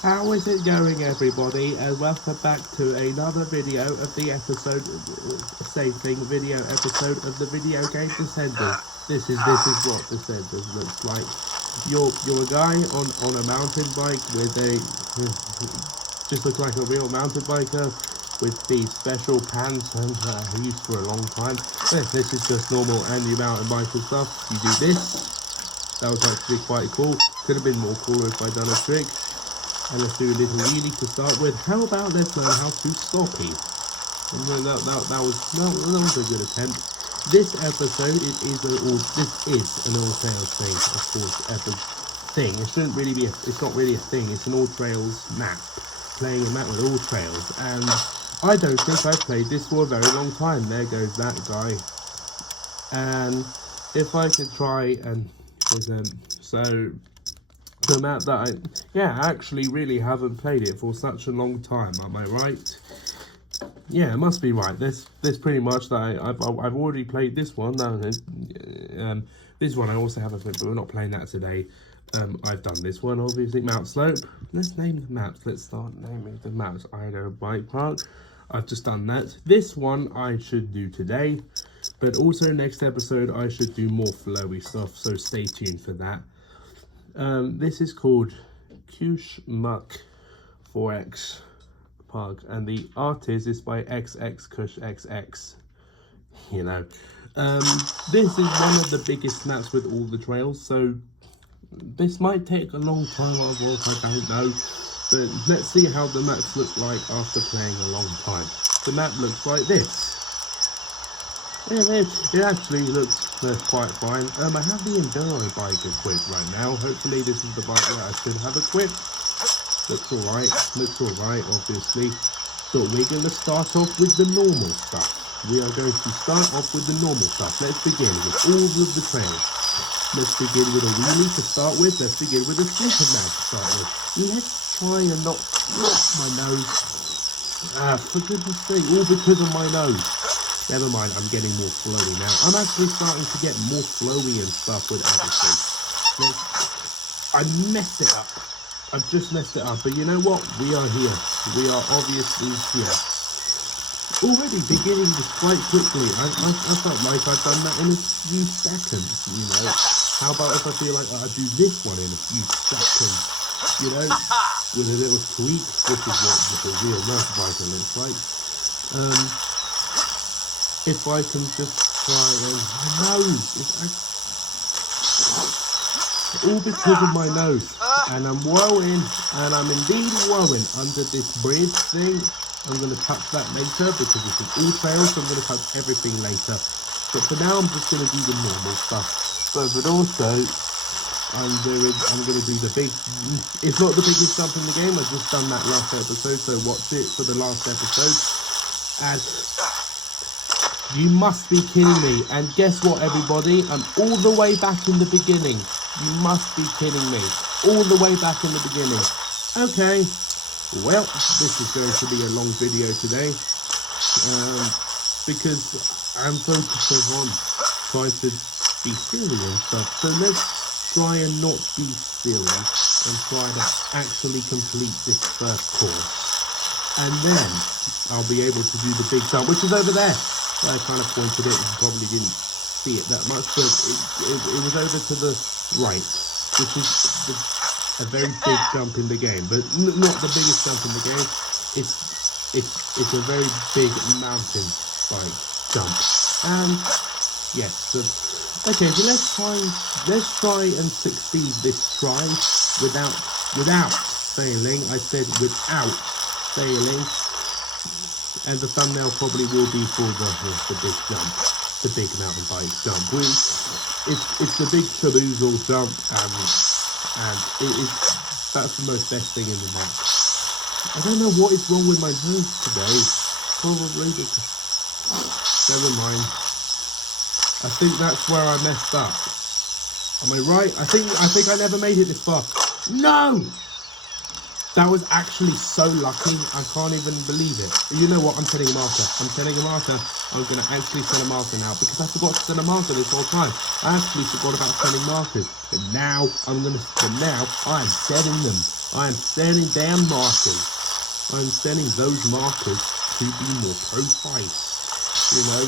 How is it going, everybody? And welcome back to another video of the episode, same thing, video episode of the video game Descenders. This is what Descenders looks like. You're a guy on a mountain bike with a just looks like a real mountain biker with these special pants and used for a long time. This is just normal Andy mountain biker stuff. You do this. That was actually quite cool. Could have been more cooler if I'd done a trick. And let's do a little wheelie to start with. How about let's learn how to stoppie? That was a good attempt. This episode is an all trails thing, of course. Thing. It shouldn't really be. It's not really a thing. It's an all trails map. Playing a map with all trails, and I don't think I've played this for a very long time. There goes that guy. And if I could try and so. The map that I actually really haven't played it for such a long time. Am I right? Yeah, it must be right. There's pretty much that I've already played this one. This one I also haven't played, but we're not playing that today. I've done this one, obviously. Mount Slope. Let's name the maps. Let's start naming the maps. Idaho Bike Park. I've just done that. This one I should do today, but also next episode I should do more flowy stuff. So stay tuned for that. This is called Kushmuck 4X Park, and the artist is by XX Kush XX. You know, this is one of the biggest maps with all the trails, so this might take a long time. I don't know, but let's see how the maps look like after playing a long time. The map looks like this. Yeah, it actually looks quite fine. I have the enduro bike equipped right now. Hopefully this is the bike that I should have equipped. Looks alright, obviously. So we're going to start off with the normal stuff. We are going to start off with the normal stuff. Let's begin with all of the trails. Let's begin with a wheelie to start with. Let's begin with a sleeper mag to start with. Let's try and not my nose. For goodness sake, all because of my nose. Never mind, I'm getting more flowy now. I'm actually starting to get more flowy and stuff with everything. I messed it up. I've just messed it up. But you know what? We are here. We are obviously here. Already beginning this quite quickly. I felt like I'd done that in a few seconds, you know. How about if I feel like I do this one in a few seconds? You know, with a little tweak. This is what the real motorbiker looks like. If I can just try and my nose is all because of my nose, and I'm woeing, and I'm indeed woeing under this bridge thing. I'm going to touch that later because it's an all trails, so I'm going to touch everything later. But for now, I'm just going to do the normal stuff. But also, I'm going to do the big. It's not the biggest jump in the game. I've just done that last episode, so watch it for the last episode. And you must be kidding me. And guess what, everybody? I'm all the way back in the beginning. You must be kidding me. All the way back in the beginning. Okay. Well, this is going to be a long video today. Because I'm focusing on trying to be silly and stuff. So let's try and not be silly and try to actually complete this first course. And then I'll be able to do the big jump, which is over there. I kind of pointed it, you probably didn't see it that much, but it was over to the right, which is a very big jump in the game, but not the biggest jump in the game. It's a very big mountain bike jump, and yes. Okay, so let's try and succeed this try without failing. I said without failing. And the thumbnail probably will be for the big jump, the big mountain bike jump. It's the big shaboozle jump, and that's the most best thing in the map. I don't know what is wrong with my nose today. Probably because never mind. I think that's where I messed up. Am I right? I think I never made it this far. No! That was actually so lucky, I can't even believe it. You know what, I'm setting a marker. I'm going to actually set a marker now, because I forgot to set a marker this whole time. I actually forgot about setting markers. But now, I'm setting them. I am sending damn markers. I'm sending those markers to be more precise. You know,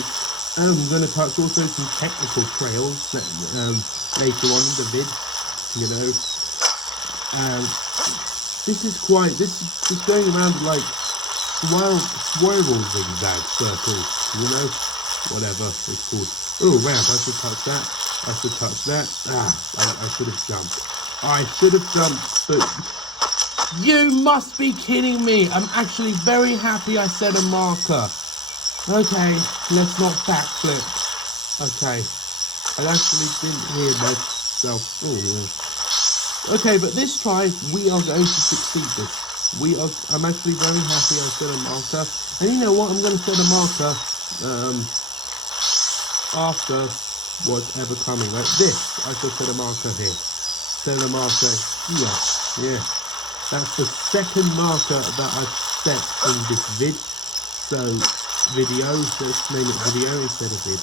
I'm going to touch also some technical trails that, later on in the vid. You know, this is going around like swirl zigzag circles. You know, whatever it's called. Oh, ramp! I should touch that. I should touch that. I should have jumped. I should have jumped, but you must be kidding me. I'm actually very happy I set a marker. Okay, let's not backflip. Okay, I actually didn't hear myself. Oh, yeah. Okay, but this try, we are going to succeed this. I'm actually very happy I set a marker. And you know what? I'm going to set a marker after whatever coming. Like this, I should set a marker here. Set a marker here. Yeah. That's the second marker that I've set in this vid. So, video, let's name it video instead of vid.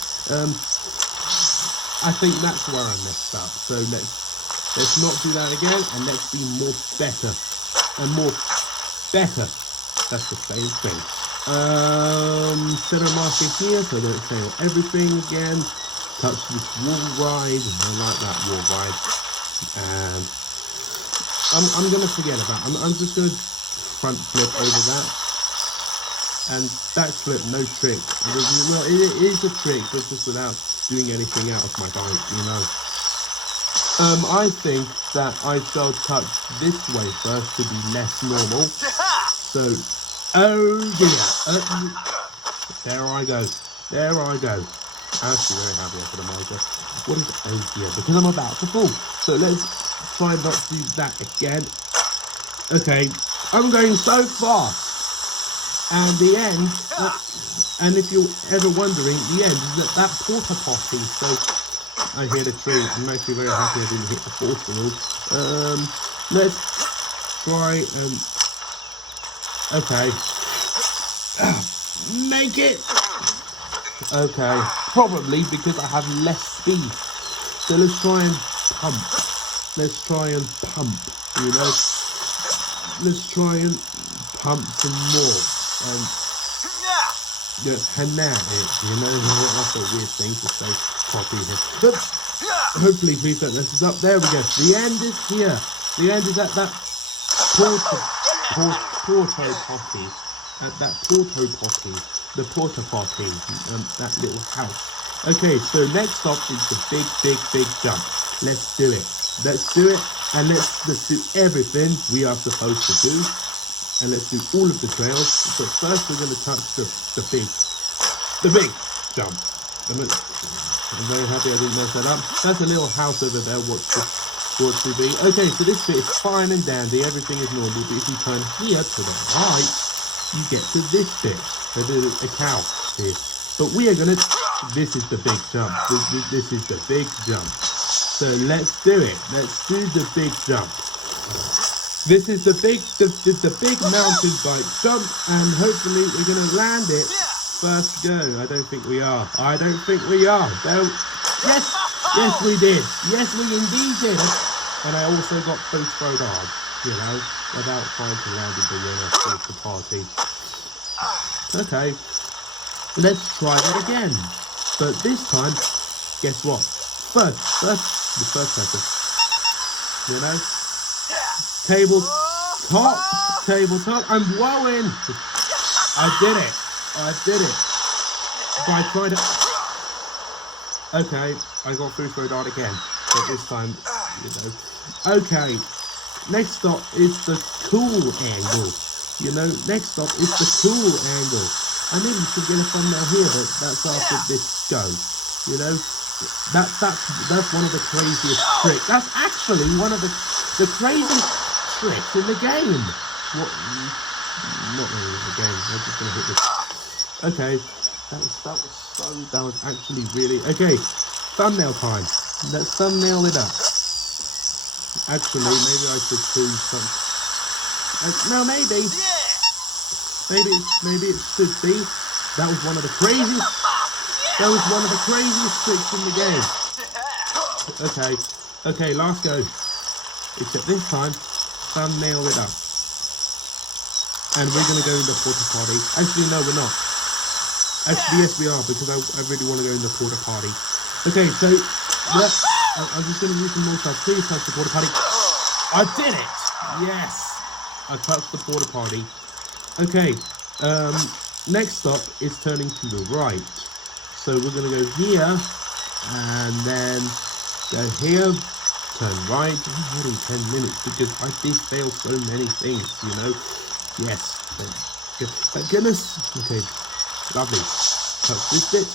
I think that's where I messed up. So let's not do that again, and let's be more better. And more better. That's the same thing. Set a marker here, so don't fail everything again. Touch this wall ride. I like that wall ride. And I'm gonna forget about it. I'm just gonna front flip over that. And back flip, no trick. Well, it is a trick, but just without doing anything out of my bike, you know. I think that I shall touch this way first to be less normal. So, oh dear. There I go. There I go. I'm actually very happy for the marker. What is oh dear? Because I'm about to fall. So let's try not to do that again. Okay, I'm going so fast. And the end, and if you're ever wondering, the end is at that porta potty. So I hit a tree. I'm actually very happy I didn't hit the force wheel. Let's try okay. Make it. Okay, probably because I have less speed. So let's try and pump. Let's try and pump, you know. Let's try and pump some more. You know, that's a weird thing to say properly here. But hopefully, please don't mess this up. There we go. The end is here. The end is at that porta potty. At that porta potty. The porta potty. That little house. Okay, so next up is the big jump. Let's do it. Let's do it. And let's do everything we are supposed to do. And let's do all of the trails. But first we're going to touch the big jump. I'm very happy I didn't mess that up. That's a little house over there. Watch to be. Okay, so this bit is fine and dandy. Everything is normal. But if you turn here to the right, you get to this bit. There's a cow here. But we are going to... This is the big jump. This is the big jump. So let's do it. Let's do the big jump. This is the big mountain bike jump, and hopefully we're going to land it first go. I don't think we are. Yes, we did. Yes, we indeed did. And I also got both thrown hard, you know, without trying to land it at the party. Okay, let's try that again. But this time, guess what? The first method. You know? Tabletop. I'm blowing. I did it. But I tried it. Okay, I got through dart again. But this time, you know. Okay, next stop is the cool angle. You know, next stop is the cool angle. I maybe should get a thumbnail here, but that's after this go. You know, that's one of the craziest tricks. That's actually one of the craziest tricks in the game. What? Not really in the game. I'm just gonna hit this. Okay, that was actually really okay. Thumbnail time. Let's thumbnail it up. Actually, maybe I should choose some. No, maybe it should be. That was one of the craziest. That was one of the craziest tricks in the game. Okay, last go. Except this time, thumbnail it up. And we're going to go in the porta potty. Actually, no, we're not. Actually, yes, we are, because I really want to go in the porta potty. Okay, so I'm just going to use some more stuff. Please touch the porta potty. I did it! Yes! I touched the porta potty. Okay, next stop is turning to the right. So we're going to go here, and then go here, turn right. Already 10 minutes, because I did fail so many things, you know. Yes, thank goodness. Okay, lovely. Touch this bit,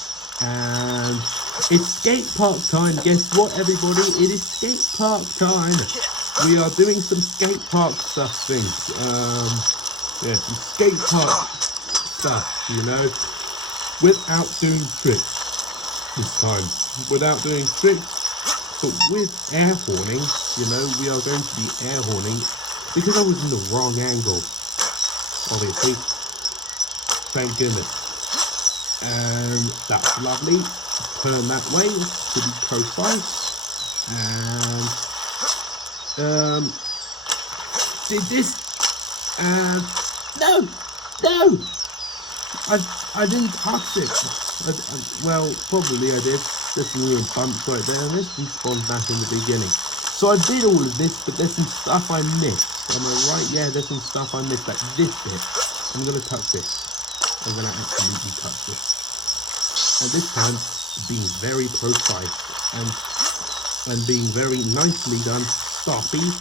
and it's skate park time. Guess what, everybody? It is skate park time. We are doing some skate park stuff things. Yeah, some skate park stuff, you know, without doing tricks this time. Without doing tricks, but with air horning, you know, we are going to be air horning because I was in the wrong angle. Obviously, thank goodness. And that's lovely. Turn that way to be precise. And did this. And no, I didn't touch it. Well, probably I did. There's some little bumps right there, and this respawned back in the beginning. So I did all of this, but there's some stuff I missed. Am I right? Yeah, there's some stuff I missed, like this bit. I'm going to touch this. I'm going to absolutely touch this. And this time, being very precise and being very nicely done. Starpies.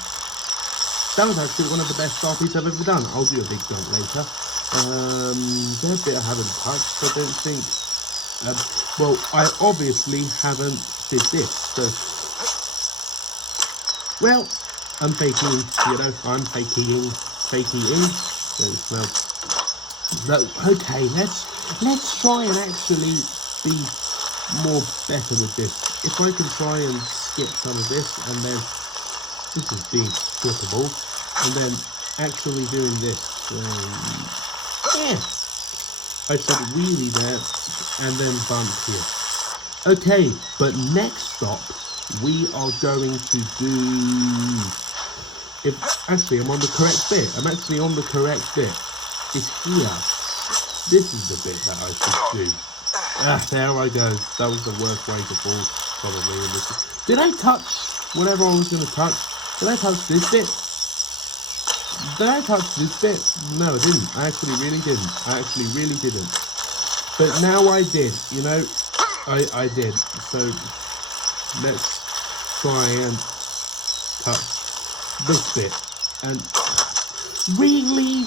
That was actually one of the best starpies I've ever done. I'll do a big jump later. That bit I haven't touched, I don't think. Well, I obviously haven't did this, so... Well, I'm faking, you know, I'm faking. No, okay, let's try and actually be more better with this. If I can try and skip some of this, and then this is being skippable, and then actually doing this. Yeah, I said wheelie there, and then bump here. Okay, but next stop, we are going to do... Actually, I'm on the correct bit. I'm actually on the correct bit. It's here. This is the bit that I should do. There I go. That was the worst way to fall, probably. Did I touch whatever I was going to touch? Did I touch this bit? Did I touch this bit? No, I didn't. I actually really didn't. But now I did, you know. I did. So, let's try and touch this bit. And really,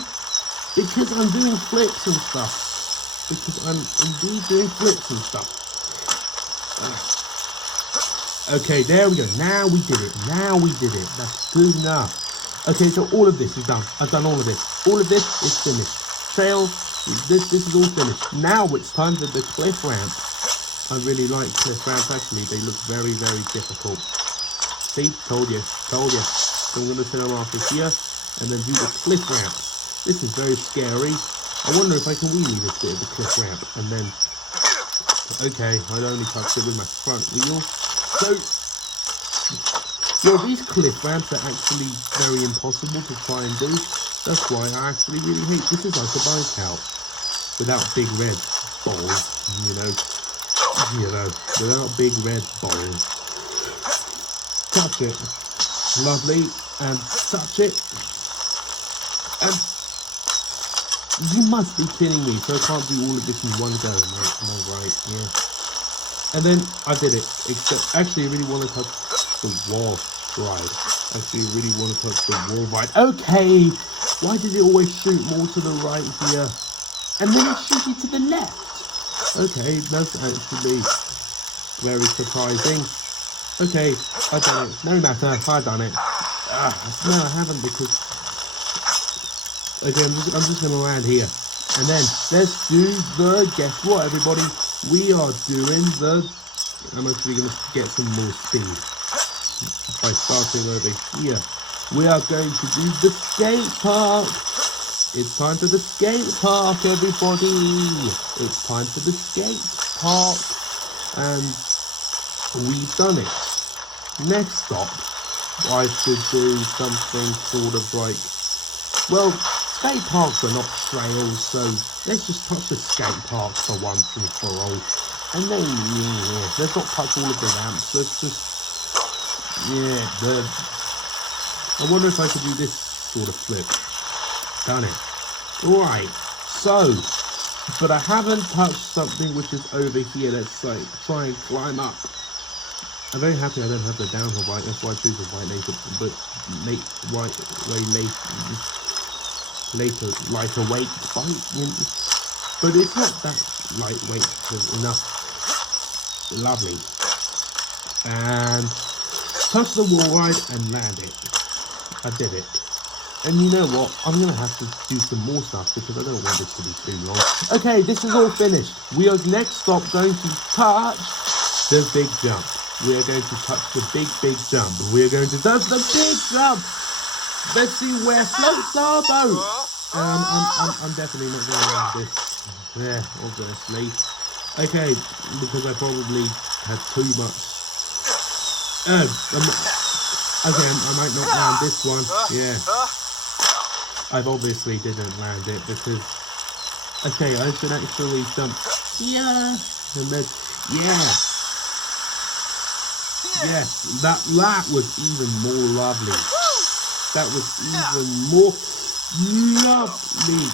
because I'm doing flips and stuff. Because I'm indeed doing flips and stuff. Okay, there we go. Now we did it. That's good enough. Okay, so all of this is done. I've done all of this. All of this is finished. Trail, this is all finished. Now it's time for the cliff ramp. I really like cliff ramps, actually. They look very, very difficult. See? Told you. So I'm going to turn them after here, and then do the cliff ramp. This is very scary. I wonder if I can wheelie this bit of the cliff ramp, and then... Okay, I only touched it with my front wheel. So... Well, these cliff ramps are actually very impossible to try and do. That's why I actually really hate... This is like a bike out. Without big red balls, you know. Without big red balls. Touch it. Lovely. And touch it. And you must be kidding me. So I can't do all of this in one go, mate. Am I right? Yeah. And then I did it. Except, actually, I really want to touch the wall ride. Actually, I really want to touch the wall ride. Okay. Why did it always shoot more to the right here? And then it shoots you to the left. Okay, that's actually very surprising. Okay, I've done it. No matter, I've done it. No, I haven't, because... Okay, I'm just going to land here. And then, let's do the... Guess what, everybody? We are doing the... I'm actually going to get some more speed. By starting over here. We are going to do the skate park. It's time for the skate park, everybody. It's time for the skate park. And we've done it. Next stop I should do something sort of like, well, skate parks are not trails, so let's just touch the skate park for once and for all. And then, yeah, let's not touch all of the ramps. Let's just, yeah, I wonder if I could do this sort of flip. Done it. Alright, so, but I haven't touched something which is over here. Let's like try and climb up. I'm very happy I don't have the downhill bike. That's why I choose the white later, but lighter weight bike. But it's not that lightweight enough. Lovely. And touch the wall ride and land it. I did it. And you know what? I'm going to have to do some more stuff because I don't want this to be too long. Okay, this is all finished. We are next stop going to touch the big jump. We are going to touch the big jump. We are going to touch the big jump. Let's see where floats our boat. I'm definitely not going to land this. Yeah, obviously. Okay, because I probably had too much. Okay, I might not land this one. Yeah. I've obviously didn't land it because, okay, I should actually jump here, and then, yes, that was even more lovely. That was even more lovely.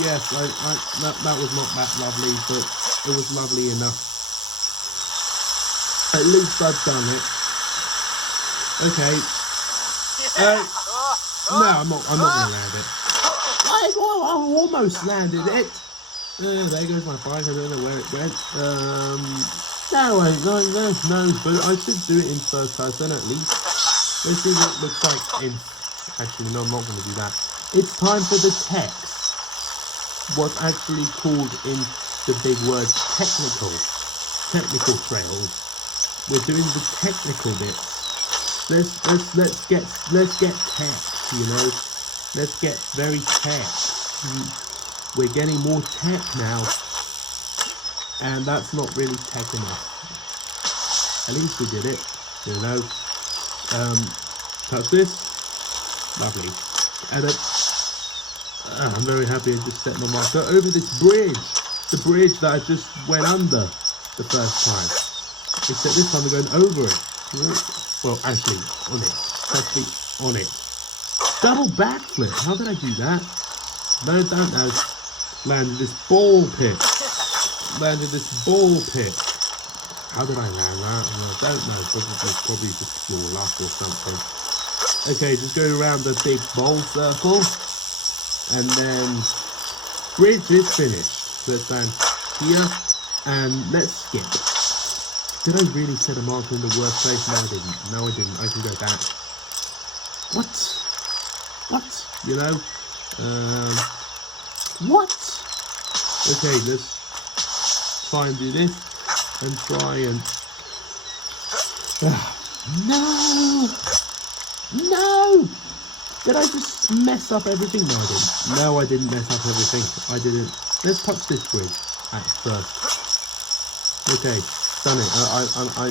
Yes, that was not that lovely, but it was lovely enough. At least I've done it. Okay. No, I'm not going to land it. I almost landed it. There goes my bike. I don't know where it went. No, but I should do it in first person at least. Let's see what it looks like in... Actually, no, I'm not going to do that. It's time for the text. What's actually called in the big word technical trails. We're doing the technical bits. Let's get tech, you know. Let's get very tech. We're getting more tech now, and that's not really tech enough. At least we did it, you know. Touch this, lovely. And I'm very happy I just set my marker over this bridge, the bridge that I just went under the first time. Except this time we're going over it. Well, actually, on it. Actually, on it. Double backflip. How did I do that? No, don't know. Landed this ball pit. How did I land that? I don't know. Probably just pure luck or something. Okay, just go around the big bowl circle. And then bridge is finished. Let's land here. And let's skip. Did I really set a marker in the worst place? No, I didn't. I can go back. What? You know? What? Okay, let's try and do this. And try and... No! Did I just mess up everything? No, I didn't. No, I didn't mess up everything. I didn't. Let's touch this bridge at first. Okay. Done it.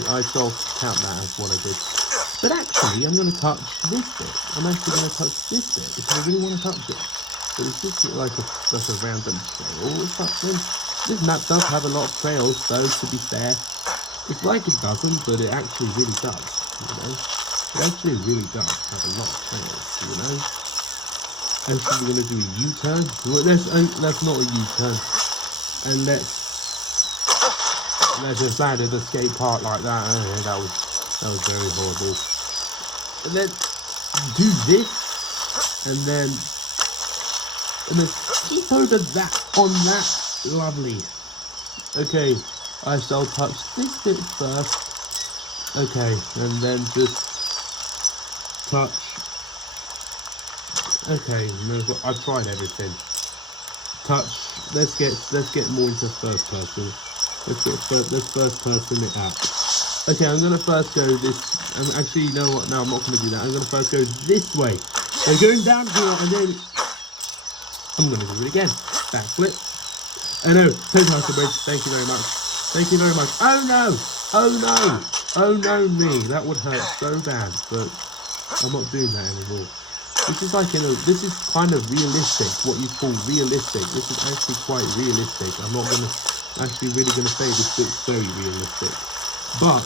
I shall count that as what I did. But actually, I'm going to touch this bit. I'm actually going to touch this bit because I really want to touch it. But it's just like a random trail or something. This map does have a lot of trails, though, to be fair. It's like it doesn't, but it actually really does, you know. It actually really does have a lot of trails, you know. Actually, we're going to do a U-turn. Well, that's not a U-turn. And let's just land at the skate park like that. That was very horrible. And then do this, and then keep over that on that. Lovely. Okay, I shall touch this bit first. Okay, and then just touch. Okay, no, I've tried everything. Touch. Let's get more into first person. Let's first person it out. Okay, I'm gonna first go this. Actually, you know what? No, I'm not gonna do that. I'm gonna first go this way. So going down here, and then I'm gonna do it again. Backflip. Oh no! Don't touch the bridge. Thank you very much. Thank you very much. Oh no! Oh no! Oh no me! That would hurt so bad. But I'm not doing that anymore. This is like, this is kind of realistic, what you call realistic. This is actually quite realistic. I'm not really gonna say this looks very realistic. But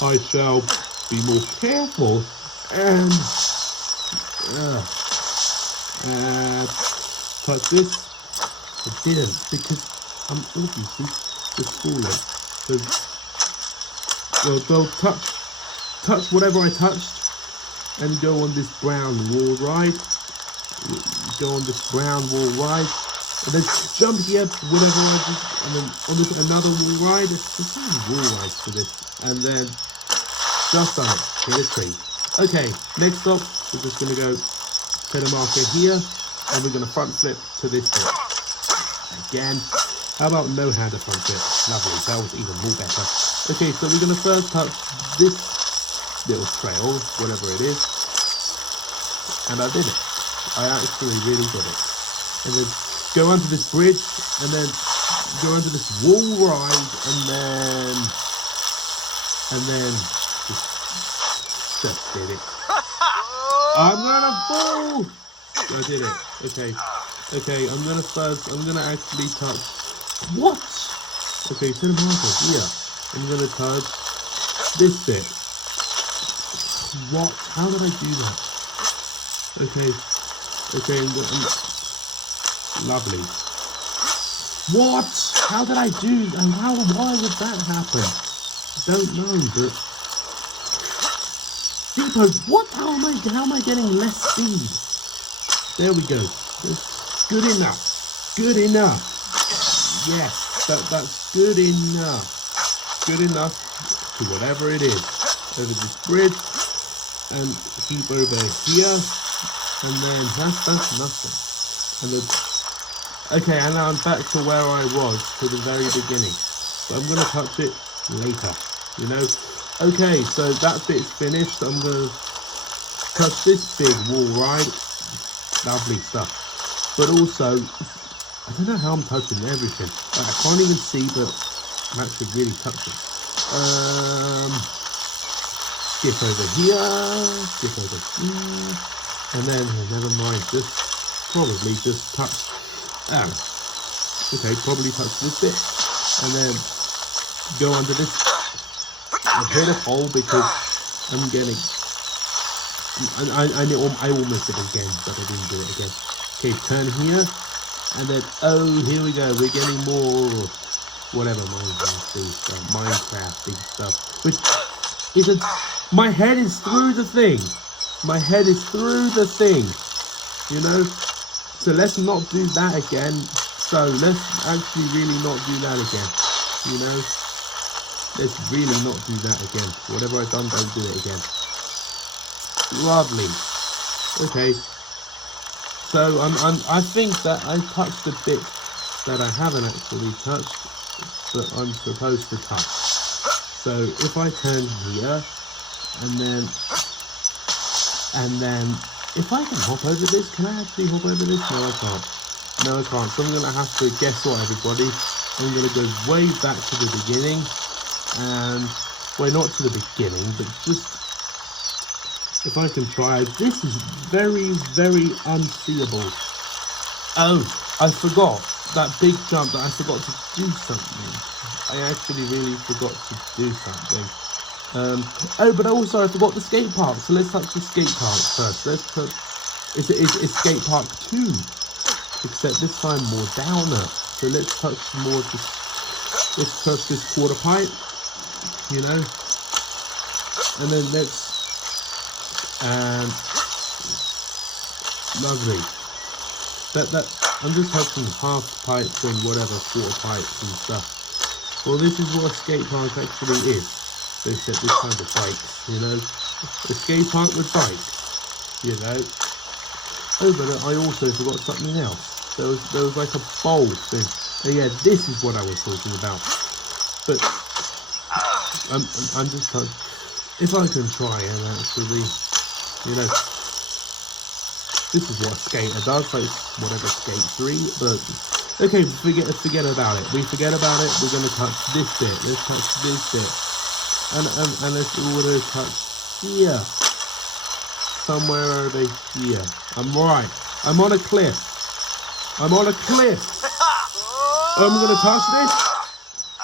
I shall be more careful and touch this. I didn't, because I'm obviously just falling. So they'll touch whatever I touched and go on this brown wall ride. Go on this brown wall ride. And then jump here, whatever I did, and then on this another wall ride. There's so many wall rides for this. And then just done it. Hit a tree. Okay, next up, we're just gonna go put a marker here, and we're gonna front flip to this bit. Again, how about no hander front flip? Lovely, that was even more better. Okay, so we're gonna first touch this little trail, whatever it is, and I did it. I actually really did it. And then go under this bridge, and then go under this wall ride, and then just did it. I'm gonna fall! I did it. Okay, I'm gonna actually touch, what? Okay, set a marker here. I'm gonna touch this bit. What? How did I do that? Okay, lovely. What? How did I do that? Why would that happen? I don't know, but Depot, what? How am I getting less speed? There we go. Good enough. Good enough. Yes, that's good enough. Good enough to whatever it is. Over this bridge and keep over here, and then that's nothing. And then okay, and now I'm back to where I was, to the very beginning. But I'm gonna touch it later, you know. Okay, so that bit's finished. I'm gonna touch this big wall ride. Lovely stuff. But also, I don't know how I'm touching everything. Like, I can't even see, but I'm actually really touching. Skip over here, and then never mind. Probably just touch. Okay, probably touch this bit, and then go under this. I hit a hole because I'm getting. I almost did it again, but I didn't do it again. Okay, turn here, and then here we go. We're getting more whatever Minecrafty stuff. Which isn't. My head is through the thing. My head is through the thing. You know. So let's not do that again. So let's actually really not do that again. You know. Let's really not do that again. Whatever I've done, don't do it again. Lovely. Okay. So I think that I touched a bit that I haven't actually touched, but I'm supposed to touch. So if I turn here, and then if I can hop over this, can I actually hop over this? No, I can't. No, I can't. So I'm gonna have to guess what, everybody. I'm gonna go way back to the beginning. And, well, not to the beginning, but just, if I can try, this is very, very unseeable. Oh, I forgot that big jump, that I forgot to do something. I actually really forgot to do something. But also I forgot the skate park, so let's touch the skate park first. Let's touch, it's skate park 2, except this time more downer. So let's touch more of this, let's touch this quarter pipe. You know, and then lovely. That I'm just touching half pipes and whatever, quarter pipes and stuff. Well, this is what a skate park actually is. Except this kind of bikes, you know, a skate park with bikes, you know. Oh, but I also forgot something else. There was like a bowl thing. Oh yeah, this is what I was talking about. But I'm just like, if I can try and actually, you know, this is what a skater does, like whatever skate 3, but okay, forget about it. We forget about it. We're gonna touch this bit. Let's touch this bit, and let's also touch here. somewhere over here. I'm right. I'm on a cliff. I'm on a cliff. I'm gonna touch this,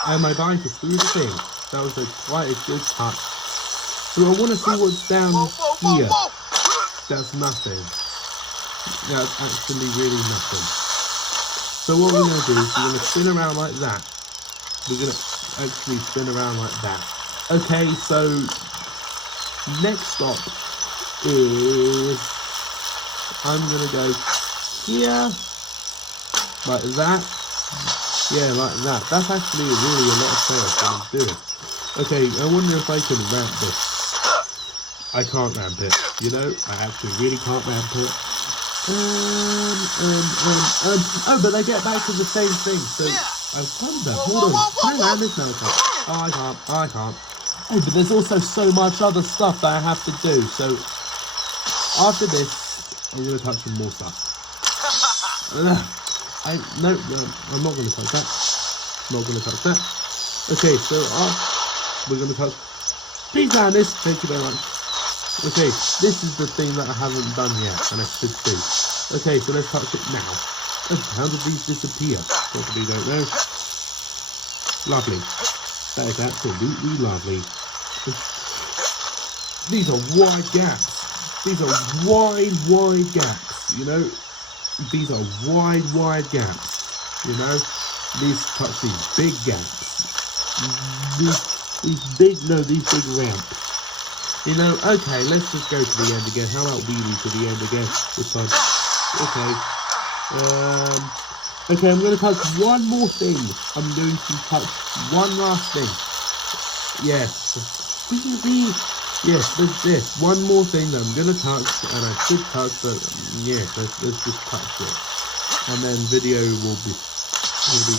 and my bike is through the thing. That was quite a good touch. So I want to see what's down here. That's nothing. That's actually really nothing. So what we're going to do is we're going to spin around like that. We're going to actually spin around like that. Okay, so next stop is I'm going to go here, like that. Yeah, like that. That's actually really a lot of sales that I'm doing. Okay, I wonder if I can ramp this. I can't ramp it, you know? I actually really can't ramp it. Oh, but I get back to the same thing, so I wonder, hold on, can I ramp this? No, I can't. Oh, but there's also so much other stuff that I have to do, so after this, I'm going to touch some more stuff. No, I'm not going to touch that. Not going to touch that. Okay, so we're going to touch. Please land this. Thank you very much. Okay, this is the thing that I haven't done yet, and I should do. Okay, so let's touch it now. Oh, how did these disappear? Probably don't know. Lovely. That is absolutely lovely. These are wide gaps. These are wide gaps, you know? These are wide gaps, you know? These touch these big gaps. These big ramps. You know, okay, let's just go to the end again. How about wheelie to the end again this time? Okay. Okay, I'm going to touch one more thing. I'm going to touch one last thing. Yes. Yes, there's this. One more thing that I'm going to touch, and I should touch, but yeah, let's just touch it. And then video will be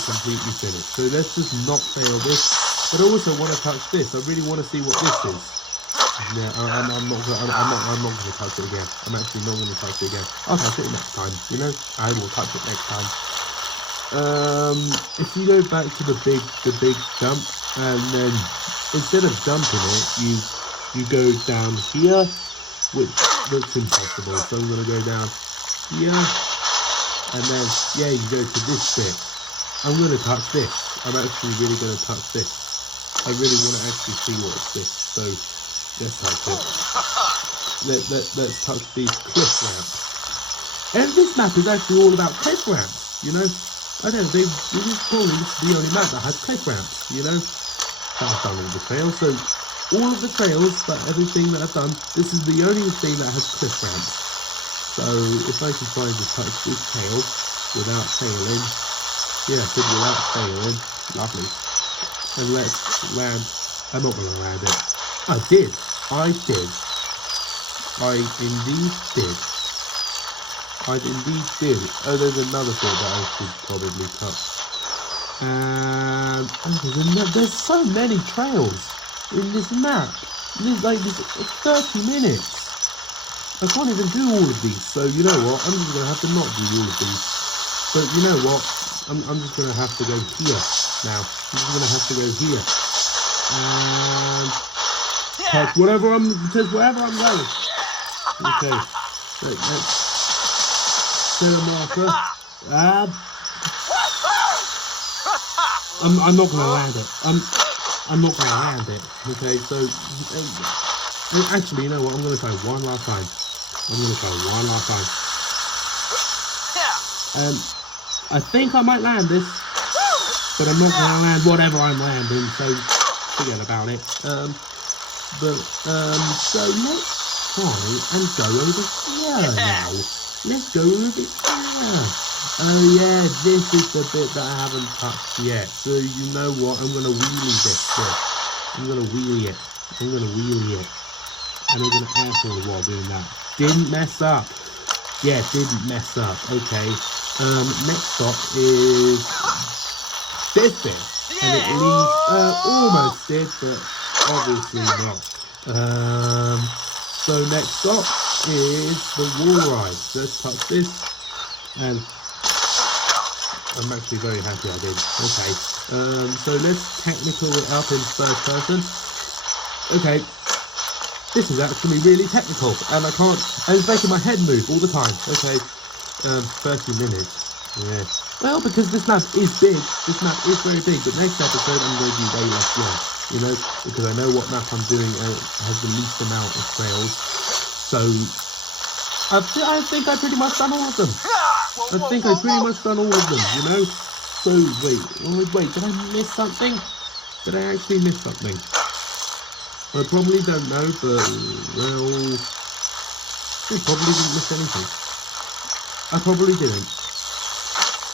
completely finished. So let's just not fail this. But I also want to touch this. I really want to see what this is. Yeah, I'm not going to touch it again. I'm actually not going to touch it again. I'll touch it next time, you know? I will touch it next time. If you go back to the big jump, and then instead of jumping it, you go down here, which looks impossible. So I'm going to go down here, and then, yeah, you go to this bit. I'm going to touch this. I'm actually really going to touch this. I really want to actually see what's this. So let's touch it. Let's touch these cliff ramps. And this map is actually all about cliff ramps, you know? I don't know, this is probably the only map that has cliff ramps, you know? I've done all the trails, so all of the trails, everything that I've done, this is the only thing that has cliff ramps. So if I can find to touch this trail without failing, yeah, good, without failing, lovely. And let's land. I'm not going to land it. I did. I indeed did. Oh, there's another thing that I should probably touch. And there's so many trails in this map. There's like this 30 minutes. I can't even do all of these. So you know what? I'm just going to have to not do all of these. But you know what? I'm just going to have to go here now. I'm just going to have to go here. And touch wherever I'm going. Okay. Let's set a marker. I'm not going to land it. I'm not going to land it. Okay, so actually, you know what? I'm going to try one last time. I think I might land this, but I'm not going to land whatever I'm landing, so forget about it. So let's try and go over here now. Let's go over here. Oh yeah, this is the bit that I haven't touched yet. So you know what? I'm going to wheelie this bit. I'm going to wheelie it. And I'm going to airflow while doing that. Didn't mess up. Yeah, didn't mess up. Okay. Next stop is this bit. And it leads, almost did, but obviously not. So next stop is the wall ride. Let's touch this. And I'm actually very happy I did. Okay. So let's technical it up in third person. Okay. This is actually really technical, and I can't, and it's making my head move all the time. Okay, 30 minutes. Yeah. Well, because this map is big, this map is very big, but next episode I'm going to do way less long, you know, because I know what map I'm doing has the least amount of trails. So, I think I pretty much done all of them. I think I pretty much done all of them, you know. So, wait, did I miss something? Did I actually miss something? I probably don't know, but, well, I probably didn't miss anything. I probably didn't.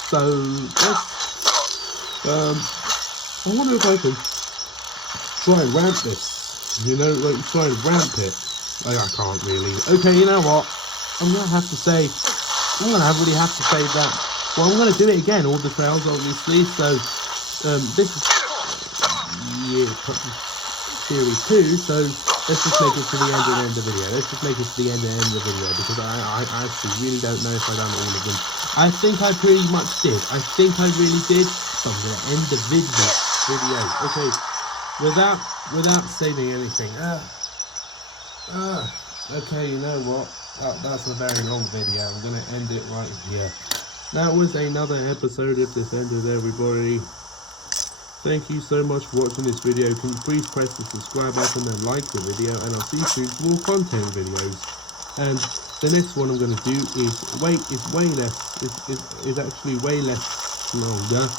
So, let's, I wonder if I can try and ramp this, you know, like, try and ramp it. I can't really. Okay, you know what? I'm going to have to say, really have to say that, well, I'm going to do it again, all the trails, obviously, so, this is, yeah, series 2, so let's just make it to the end of the video. Let's just make it to the end of the video, because I actually really don't know if I've done all of them. I think I pretty much did. I think I really did, so I'm going to end the video. Okay, without saving anything. Okay, you know what? That's a very long video. I'm going to end it right here. That was another episode of This Ended, everybody. Thank you so much for watching this video. Can you please press the subscribe button and like the video, and I'll see you soon for more content videos. And the next one I'm going to do is actually way less longer,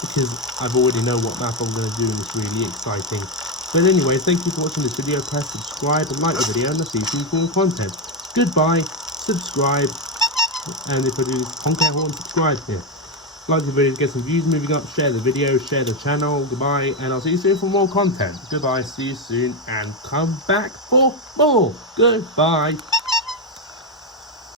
because I've already know what map I'm going to do, and it's really exciting. But anyway, thank you for watching this video. Press subscribe and like the video, and I'll see you soon for more content. Goodbye, subscribe, and if I do this, honk that horn, subscribe here. Like the video to get some views moving up, share the video, share the channel. Goodbye, and I'll see you soon for more content. Goodbye, see you soon, and come back for more. Goodbye.